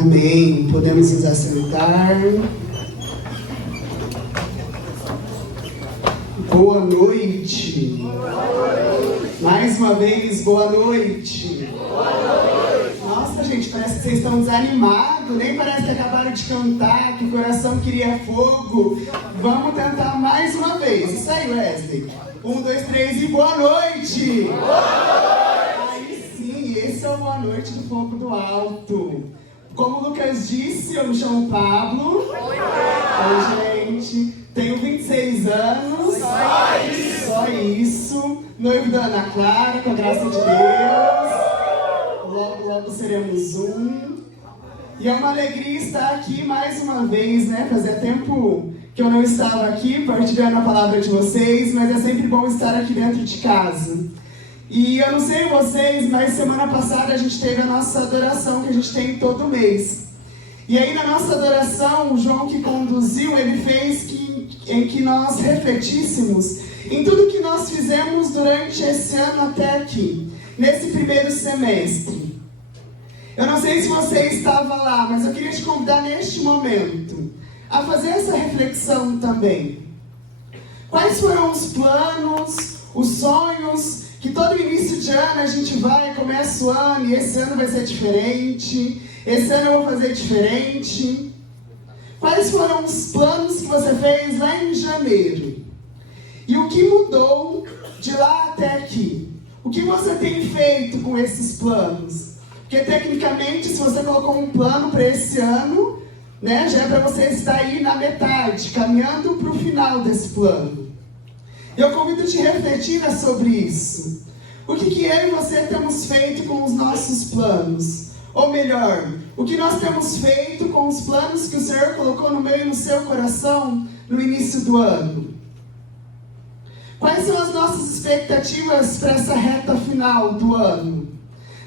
Amém. Podemos nos assentar. Boa noite. Mais uma vez, boa noite. Nossa, gente, parece que vocês estão desanimados. Nem parece que acabaram de cantar, que o coração queria fogo. Vamos tentar mais uma vez. Isso aí, Wesley. 1, 2, 3 e boa noite. Aí sim, esse é o Boa Noite do Fogo do Alto. Como o Lucas disse, eu me chamo Pablo. Oi, gente. Tenho 26 anos. Só isso. Noivo da Ana Clara, com a graça de Deus. Logo seremos um. E é uma alegria estar aqui mais uma vez, né? Fazia tempo que eu não estava aqui partilhando a palavra de vocês, mas é sempre bom estar aqui dentro de casa. E eu não sei vocês, mas semana passada a gente teve a nossa adoração que a gente tem todo mês. E aí na nossa adoração, o João que conduziu, ele fez em que nós refletíssemos em tudo que nós fizemos durante esse ano até aqui, nesse primeiro semestre. Eu não sei se você estava lá, mas eu queria te convidar neste momento a fazer essa reflexão também. Quais foram os planos, os sonhos, que todo início de ano a gente começa o ano e esse ano vai ser diferente, esse ano eu vou fazer diferente. Quais foram os planos que você fez lá em janeiro? E o que mudou de lá até aqui? O que você tem feito com esses planos? Porque tecnicamente, se você colocou um plano para esse ano, né, já é para você estar aí na metade, caminhando para o final desse plano. Eu convido-te a refletir sobre isso. O que eu e você temos feito com os nossos planos? Ou melhor, o que nós temos feito com os planos que o Senhor colocou no meu e no seu coração no início do ano? Quais são as nossas expectativas para essa reta final do ano?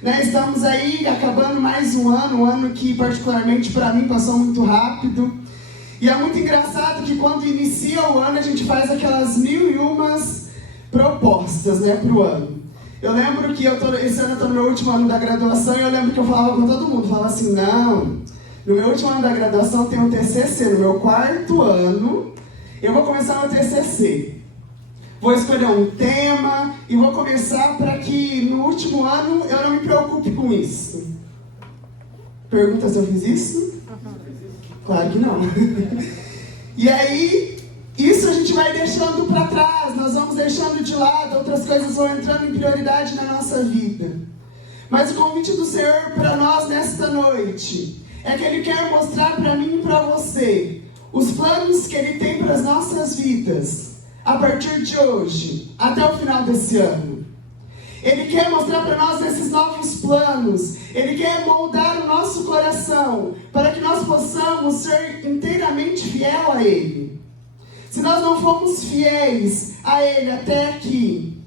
Né, estamos aí acabando mais um ano que particularmente para mim passou muito rápido. E é muito engraçado que quando inicia o ano a gente faz aquelas 1001 propostas, né, para o ano. Eu lembro que esse ano eu estou no meu último ano da graduação e eu lembro que eu falava com todo mundo, falava assim, não, no meu último ano da graduação tem um TCC, no meu 4º ano eu vou começar meu TCC. Vou escolher um tema e vou começar para que no último ano eu não me preocupe com isso. Pergunta se eu fiz isso? Claro que não. E aí, isso a gente vai deixando para trás, nós vamos deixando de lado, outras coisas vão entrando em prioridade na nossa vida. Mas o convite do Senhor para nós nesta noite é que Ele quer mostrar para mim e para você os planos que Ele tem para as nossas vidas, a partir de hoje, até o final desse ano. Ele quer mostrar para nós esses novos planos. Ele quer moldar o nosso coração para que nós possamos ser inteiramente fiel a Ele. Se nós não formos fiéis a Ele até aqui,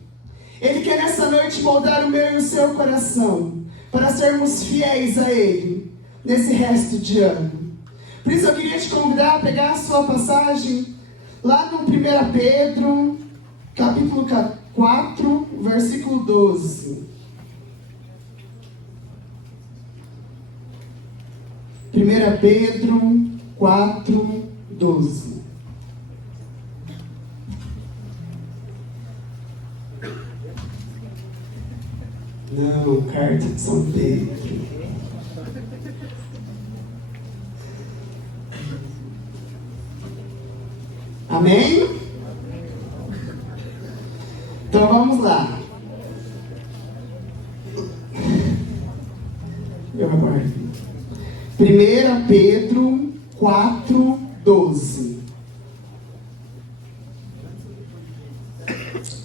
Ele quer nessa noite moldar o meu e o seu coração para sermos fiéis a Ele nesse resto de ano. Por isso eu queria te convidar a pegar a sua passagem lá no 1 Pedro, capítulo 4, versículo 12. 1 Pedro 4, 12. Não, carta de São Pedro. Amém? Então vamos lá. Eu aguardo. 1 Pedro 4, 12.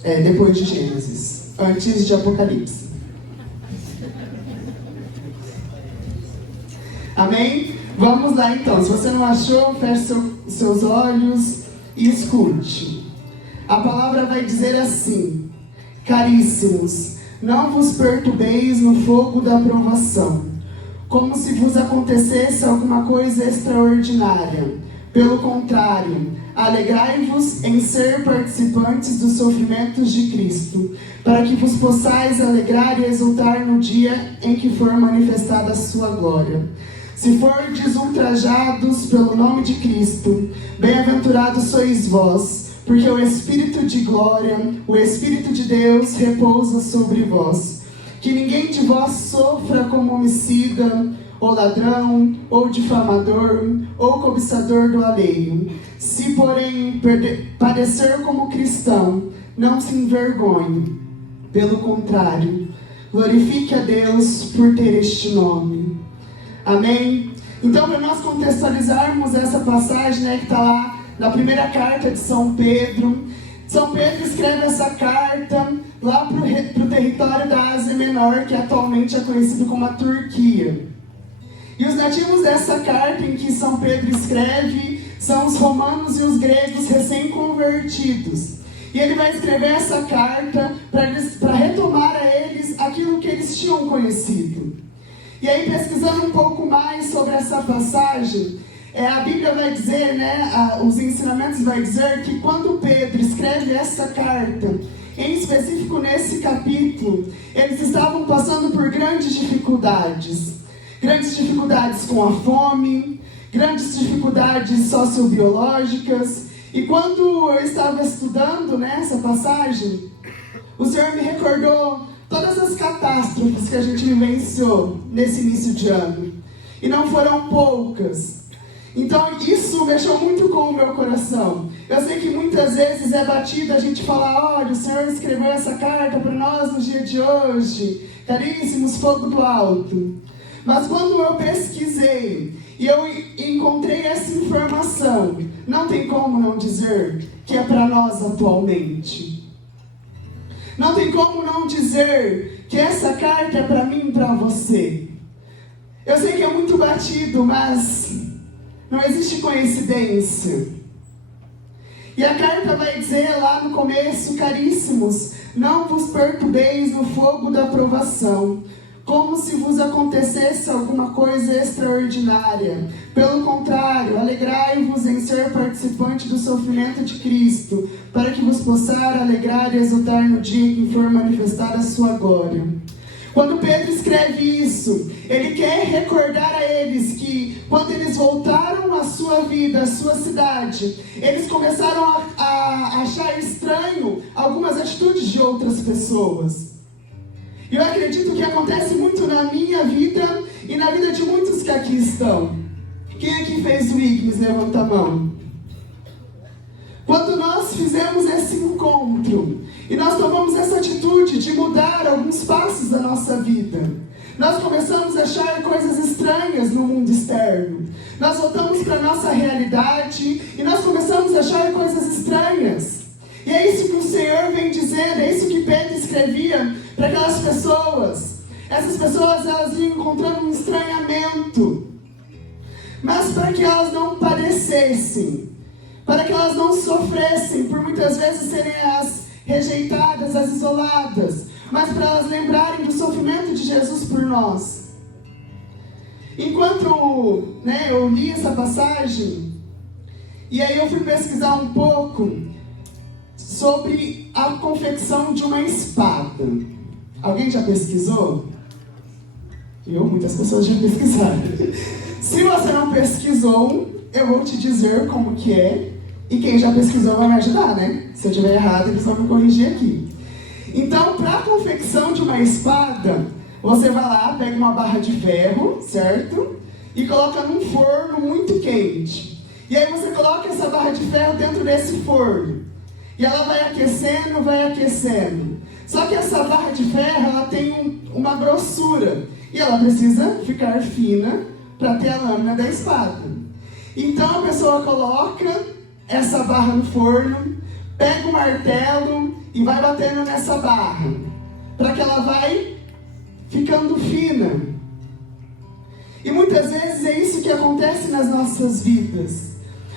Depois de Gênesis. Antes de Apocalipse. Amém? Vamos lá então. Se você não achou, feche seus olhos e escute. A palavra vai dizer assim: caríssimos, não vos perturbeis no fogo da provação, como se vos acontecesse alguma coisa extraordinária. Pelo contrário, alegrai-vos em ser participantes dos sofrimentos de Cristo, para que vos possais alegrar e exultar no dia em que for manifestada a sua glória. Se fordes ultrajados pelo nome de Cristo, bem-aventurados sois vós, porque o Espírito de glória, o Espírito de Deus repousa sobre vós. Que ninguém de vós sofra como homicida, ou ladrão, ou difamador, ou cobiçador do alheio. Se, porém, padecer como cristão, não se envergonhe. Pelo contrário, glorifique a Deus por ter este nome. Amém? Então, para nós contextualizarmos essa passagem, que está lá na primeira carta de São Pedro escreve essa carta lá para o território da Ásia Menor, que atualmente é conhecido como a Turquia. E os nativos dessa carta em que São Pedro escreve são os romanos e os gregos recém-convertidos. E ele vai escrever essa carta para retomar a eles aquilo que eles tinham conhecido. E aí, pesquisando um pouco mais sobre essa passagem, a Bíblia vai dizer, os ensinamentos vai dizer que quando Pedro escreve essa carta, em específico nesse capítulo, eles estavam passando por grandes dificuldades com a fome, grandes dificuldades sociobiológicas. E quando eu estava estudando essa passagem, o Senhor me recordou todas as catástrofes que a gente vivenciou nesse início de ano. E não foram poucas. Então isso mexeu muito com o meu coração. Eu sei que muitas vezes é batido a gente falar: olha, o Senhor escreveu essa carta para nós no dia de hoje, caríssimos, fogo do alto. Mas quando eu pesquisei e eu encontrei essa informação, não tem como não dizer que é para nós atualmente. Não tem como não dizer que essa carta é para mim e para você. Eu sei que é muito batido, mas não existe coincidência. E a carta vai dizer lá no começo: caríssimos, não vos perturbeis no fogo da provação, como se vos acontecesse alguma coisa extraordinária. Pelo contrário, alegrai-vos em ser participante do sofrimento de Cristo, para que vos possar alegrar e exultar no dia em que for manifestada a sua glória. Quando Pedro escreve isso, ele quer recordar a eles que, quando eles voltaram à sua vida, à sua cidade, eles começaram a achar estranho algumas atitudes de outras pessoas. E eu acredito que acontece muito na minha vida e na vida de muitos que aqui estão. Quem aqui fez o IGMES? Levanta a mão. Quando nós fizemos esse encontro e nós tomamos essa atitude de mudar alguns passos da nossa vida, nós começamos a achar coisas estranhas no mundo externo. Nós voltamos para a nossa realidade e nós começamos a achar coisas estranhas. E é isso que o Senhor vem dizendo, é isso que Pedro escrevia para aquelas pessoas. Essas pessoas, elas iam encontrando um estranhamento. Mas para que elas não padecessem, para que elas não sofressem por muitas vezes serem as rejeitadas, as isoladas, mas para elas lembrarem do sofrimento de Jesus por nós. Enquanto eu li essa passagem, e aí eu fui pesquisar um pouco sobre a confecção de uma espada. Alguém já pesquisou? Muitas pessoas já pesquisaram. Se você não pesquisou, eu vou te dizer como que é. E quem já pesquisou vai me ajudar, Se eu estiver errado, eles vão me corrigir aqui. Então, para a confecção de uma espada, você vai lá, pega uma barra de ferro, certo? E coloca num forno muito quente. E aí você coloca essa barra de ferro dentro desse forno. E ela vai aquecendo, vai aquecendo. Só que essa barra de ferro, ela tem uma grossura. E ela precisa ficar fina para ter a lâmina da espada. Então a pessoa coloca essa barra no forno, pega o martelo e vai batendo nessa barra, para que ela vai ficando fina. E muitas vezes é isso que acontece nas nossas vidas.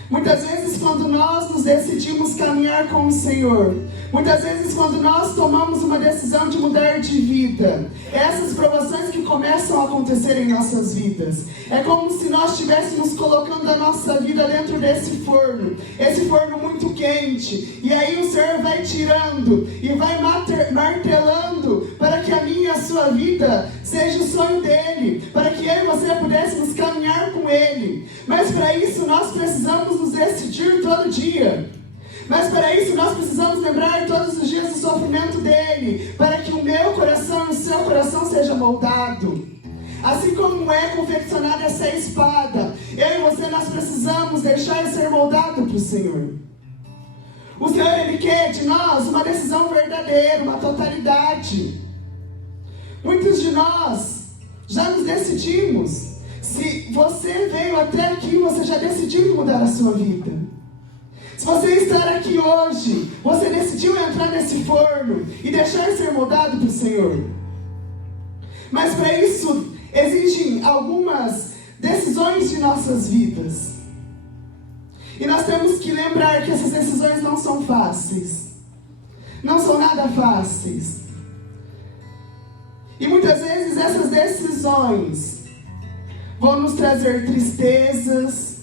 Muitas vezes quando nós nos decidimos caminhar com o Senhor, muitas vezes quando nós tomamos uma decisão de mudar de vida, essas provações que começam a acontecer em nossas vidas, é como se nós estivéssemos colocando a nossa vida dentro desse forno, esse forno muito quente, e aí o Senhor vai tirando e vai martelando para que a minha e a sua vida seja o sonho dele, para que eu e você pudéssemos caminhar Ele. Mas para isso nós precisamos nos decidir todo dia. Mas para isso nós precisamos lembrar todos os dias do sofrimento dele, para que o meu coração e o seu coração seja moldado. Assim como é confeccionada essa espada, eu e você, nós precisamos deixar ser moldado para o Senhor. O Senhor, Ele quer de nós uma decisão verdadeira, uma totalidade. Muitos de nós já nos decidimos. Se você veio até aqui, você já decidiu mudar a sua vida. Se você estar aqui hoje, você decidiu entrar nesse forno e deixar ser moldado para o Senhor. Mas para isso, exigem algumas decisões de nossas vidas. E nós temos que lembrar que essas decisões não são fáceis. Não são nada fáceis. E muitas vezes essas decisões vão nos trazer tristezas,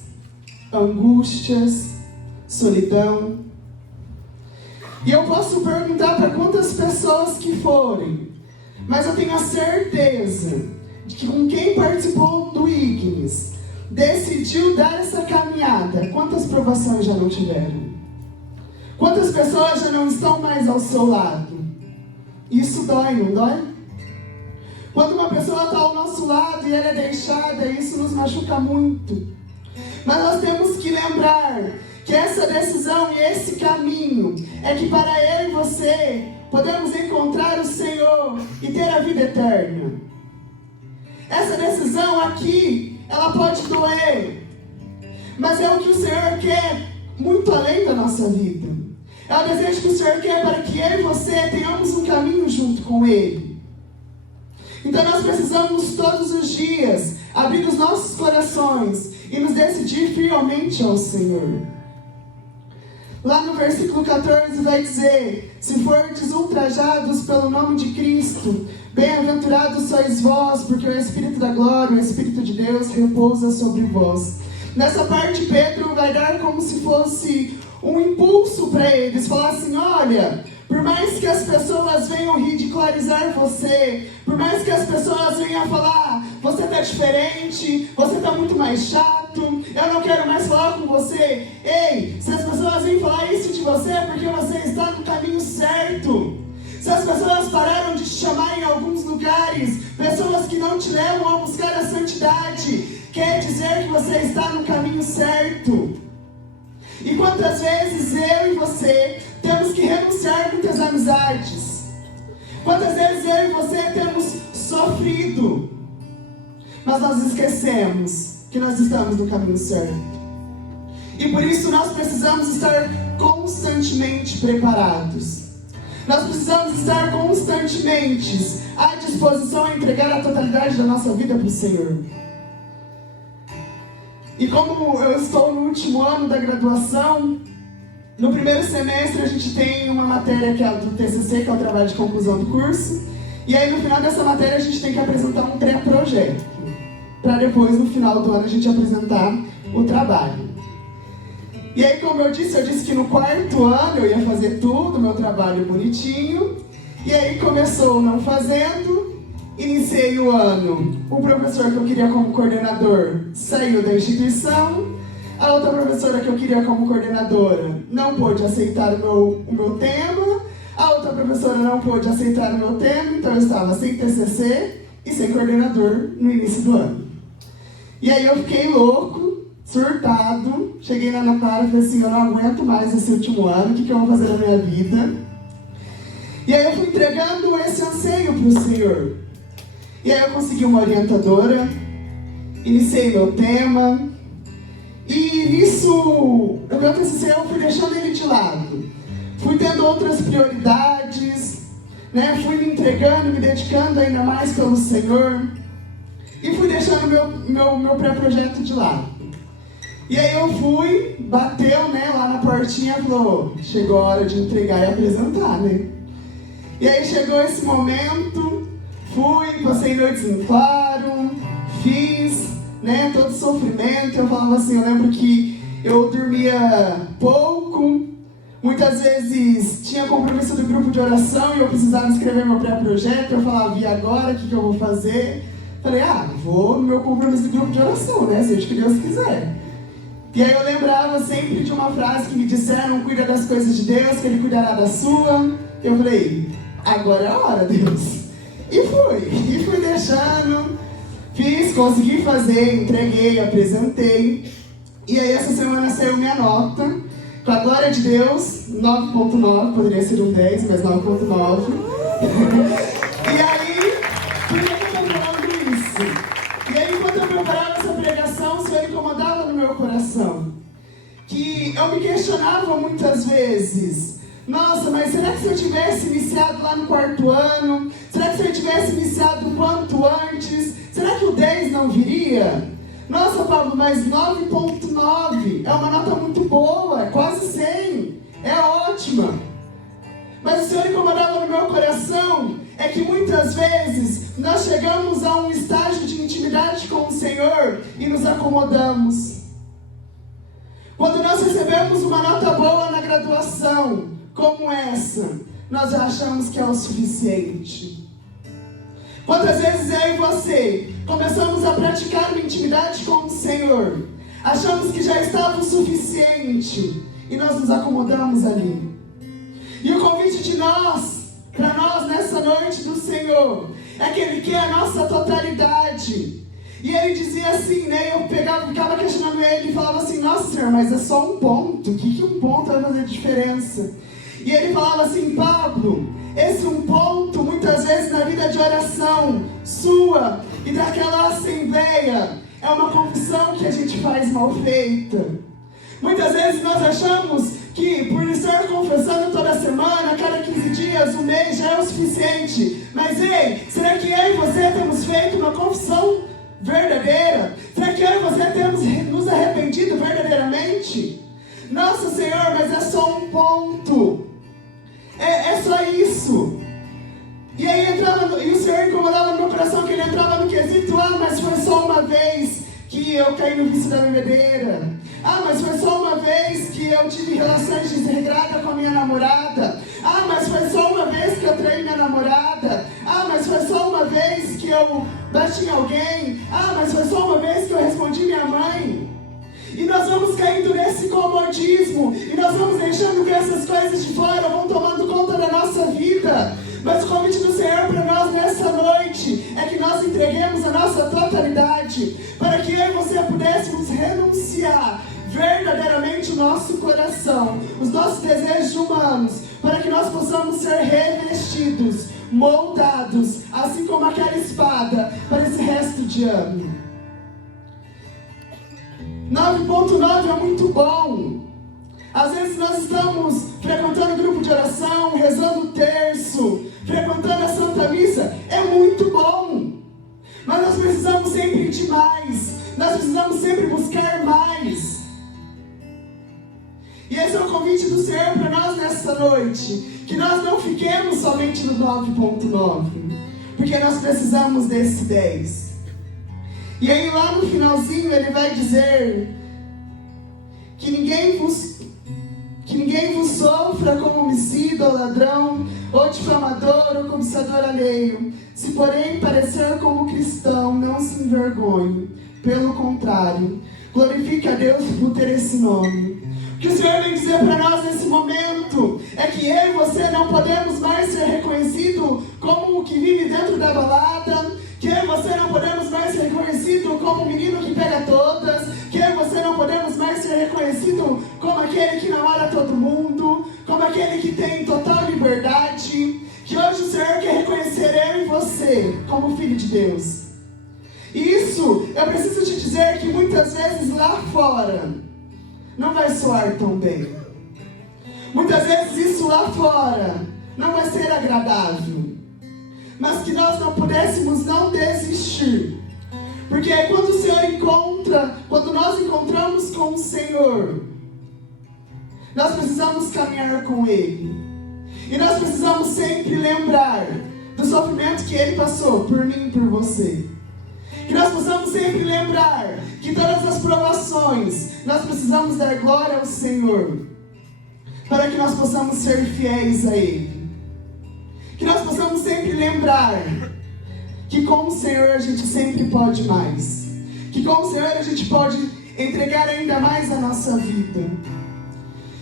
angústias, solidão. E eu posso perguntar para quantas pessoas que forem, mas eu tenho a certeza de que com quem participou do Ignis, decidiu dar essa caminhada, quantas provações já não tiveram? Quantas pessoas já não estão mais ao seu lado? Isso dói, não dói? Quando uma pessoa está ao nosso lado e ela é deixada, isso nos machuca muito. Mas nós temos que lembrar que essa decisão e esse caminho é que para eu e você podemos encontrar o Senhor e ter a vida eterna. Essa decisão aqui, ela pode doer, mas é o que o Senhor quer muito além da nossa vida. É o desejo que o Senhor quer para que eu e você tenhamos um caminho junto com Ele. Então nós precisamos todos os dias abrir os nossos corações e nos decidir fielmente ao Senhor. Lá no versículo 14 vai dizer: se fordes ultrajados pelo nome de Cristo, bem-aventurados sois vós, porque o Espírito da glória, o Espírito de Deus repousa sobre vós. Nessa parte Pedro vai dar como se fosse um impulso para eles, falar assim: olha, por mais que as pessoas venham ridicularizar você, por mais que as pessoas venham falar, você está diferente, você está muito mais chato, eu não quero mais falar com você. Ei, se as pessoas vêm falar isso de você, é porque você está no caminho certo. Se as pessoas pararam de te chamar em alguns lugares, pessoas que não te levam a buscar a santidade, quer dizer que você está no caminho certo. E quantas vezes eu e você temos que renunciar a muitas amizades? Quantas vezes eu e você temos sofrido? Mas nós esquecemos que nós estamos no caminho certo. E por isso nós precisamos estar constantemente preparados. Nós precisamos estar constantemente à disposição a entregar a totalidade da nossa vida para o Senhor. E como eu estou no último ano da graduação, no primeiro semestre a gente tem uma matéria que é do TCC, que é o trabalho de conclusão do curso. E aí no final dessa matéria a gente tem que apresentar um pré-projeto, para depois no final do ano a gente apresentar o trabalho. E aí, como eu disse que no quarto ano eu ia fazer tudo, meu trabalho bonitinho. E aí começou o não fazendo, iniciei o ano. O professor que eu queria como coordenador saiu da instituição. A outra professora que eu queria como coordenadora não pôde aceitar o meu tema. A outra professora não pôde aceitar o meu tema, então eu estava sem TCC e sem coordenador no início do ano. E aí eu fiquei louco, surtado, cheguei na Ana Clara e falei assim: eu não aguento mais esse último ano, o que eu vou fazer na minha vida? E aí eu fui entregando esse anseio para o Senhor. E aí eu consegui uma orientadora, iniciei meu tema, e nisso o meu TCC eu fui deixando ele de lado. Fui tendo outras prioridades, né? Fui me entregando, me dedicando ainda mais pelo Senhor, e fui deixando meu pré-projeto de lado. E aí eu fui, bateu, né, lá na portinha, falou: chegou a hora de entregar e apresentar, né? E aí chegou esse momento, fui, passei noites em claro, fiz, né, todo sofrimento. Eu falava assim, eu lembro que eu dormia pouco, muitas vezes tinha compromisso do grupo de oração e eu precisava escrever meu pré-projeto. Eu falava: e agora, o que eu vou fazer? Falei, vou no meu compromisso do grupo de oração, né? Seja o que Deus quiser. E aí eu lembrava sempre de uma frase que me disseram: cuida das coisas de Deus, que Ele cuidará da sua. Eu falei, agora é a hora, Deus. E fui deixando, fiz, consegui fazer, entreguei, apresentei. E aí essa semana saiu minha nota, com a glória de Deus, 9.9, poderia ser um 10, mas 9.9. E aí, por que eu estou falando isso? E aí, enquanto eu preparava essa pregação, o Senhor incomodava no meu coração. Que eu me questionava muitas vezes: nossa, mas será que se eu tivesse iniciado lá no 4º ano? Será que se eu tivesse iniciado o quanto antes? Será que o 10 não viria? Nossa, Pablo, mas 9.9 é uma nota muito boa, é quase 100, é ótima. Mas o Senhor incomodava no meu coração é que muitas vezes nós chegamos a um estágio de intimidade com o Senhor e nos acomodamos. Quando nós recebemos uma nota boa na graduação, como essa, nós já achamos que é o suficiente. Quantas vezes eu e você começamos a praticar uma intimidade com o Senhor, achamos que já estava o suficiente e nós nos acomodamos ali. E o convite de para nós nessa noite do Senhor, é que Ele quer a nossa totalidade. E Ele dizia assim, né? Eu ficava questionando Ele e falava assim: nossa, Senhor, mas é só um ponto. O que um ponto vai fazer diferença? E Ele falava assim: Pablo, esse um ponto, muitas vezes na vida de oração sua e daquela assembleia, é uma confissão que a gente faz mal feita. Muitas vezes nós achamos que por estar confessando toda semana, cada 15 dias, um mês já é o suficiente. Mas ei, será que eu e você temos feito uma confissão verdadeira? Será que eu e você temos nos arrependido verdadeiramente? Nossa, Senhor, mas é só um ponto. É só isso. E aí e o Senhor incomodava no meu coração que Ele entrava no quesito: mas foi só uma vez que eu caí no vício da bebedeira. Mas foi só uma vez que eu tive relações desregradas com a minha namorada. Mas foi só uma vez que eu traí minha namorada. Mas foi só uma vez que eu bati em alguém. Mas foi só uma vez que eu respondi minha mãe. E nós vamos caindo nesse comodismo, e nós vamos deixando que essas coisas de fora vão tomando conta da nossa vida. Mas o convite do Senhor para nós nessa noite é que nós entreguemos a nossa totalidade, para que eu e você pudéssemos renunciar verdadeiramente o nosso coração, os nossos desejos humanos, para que nós possamos ser revestidos, moldados, assim como aquela espada, para esse resto de ano. 9.9 é muito bom. Às vezes nós estamos frequentando grupo de oração, rezando o terço, frequentando a Santa Missa, é muito bom. Mas nós precisamos sempre de mais, nós precisamos sempre buscar mais. E esse é o convite do Senhor para nós nessa noite, que nós não fiquemos somente no 9.9, porque nós precisamos desse 10. E aí lá no finalzinho Ele vai dizer que ninguém vos sofra como homicida ou ladrão, ou difamador ou cobiçador alheio. Se porém parecer como cristão, não se envergonhe. Pelo contrário, glorifique a Deus por ter esse nome. O que o Senhor vem dizer para nós nesse momento é que eu e você não podemos mais ser reconhecidos como o que vive dentro da balada, que eu e você não podemos mais ser reconhecidos como o menino que pega todas, que eu e você não podemos mais ser reconhecidos como aquele que namora todo mundo, como aquele que tem total liberdade, que hoje o Senhor quer reconhecer eu e você como filho de Deus. E isso, eu preciso te dizer que muitas vezes lá fora não vai soar tão bem. Muitas vezes isso lá fora não vai ser agradável. Mas que nós não pudéssemos não desistir. Porque quando o Senhor quando nós encontramos com o Senhor, nós precisamos caminhar com Ele. E nós precisamos sempre lembrar do sofrimento que Ele passou por mim e por você. Que nós possamos sempre lembrar que todas as provações, nós precisamos dar glória ao Senhor, para que nós possamos ser fiéis a Ele. Que nós possamos sempre lembrar que com o Senhor a gente sempre pode mais. Que com o Senhor a gente pode entregar ainda mais a nossa vida.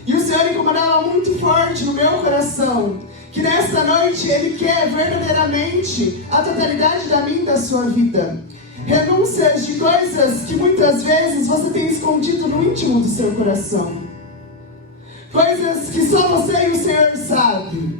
E o Senhor incomodava muito forte no meu coração que nesta noite Ele quer verdadeiramente a totalidade da minha e da sua vida. Renúncias de coisas que muitas vezes você tem escondido no íntimo do seu coração. Coisas que só você e o Senhor sabem.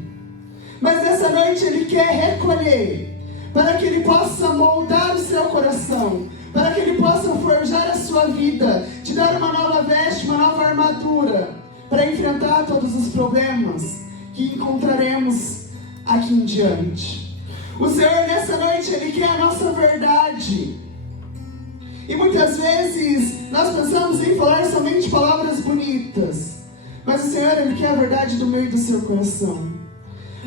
Mas nessa noite Ele quer recolher, para que Ele possa moldar o seu coração, para que Ele possa forjar a sua vida, te dar uma nova veste, uma nova armadura, para enfrentar todos os problemas que encontraremos aqui em diante. O Senhor nessa noite, Ele quer a nossa verdade. E muitas vezes nós pensamos em falar somente palavras bonitas, mas o Senhor, Ele quer a verdade do meu e do seu coração.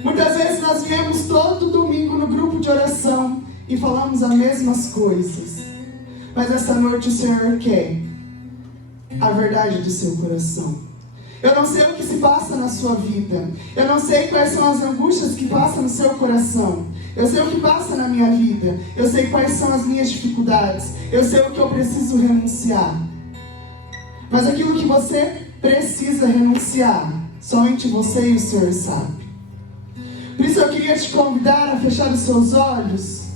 Muitas vezes nós viemos todo domingo no grupo de oração e falamos as mesmas coisas, mas essa noite o Senhor quer a verdade do seu coração. Eu não sei o que se passa na sua vida. Eu não sei quais são as angústias que passam no seu coração. Eu sei o que passa na minha vida. Eu sei quais são as minhas dificuldades. Eu sei o que eu preciso renunciar. Mas aquilo que você precisa renunciar, somente você e o Senhor sabem. Por isso eu queria te convidar a fechar os seus olhos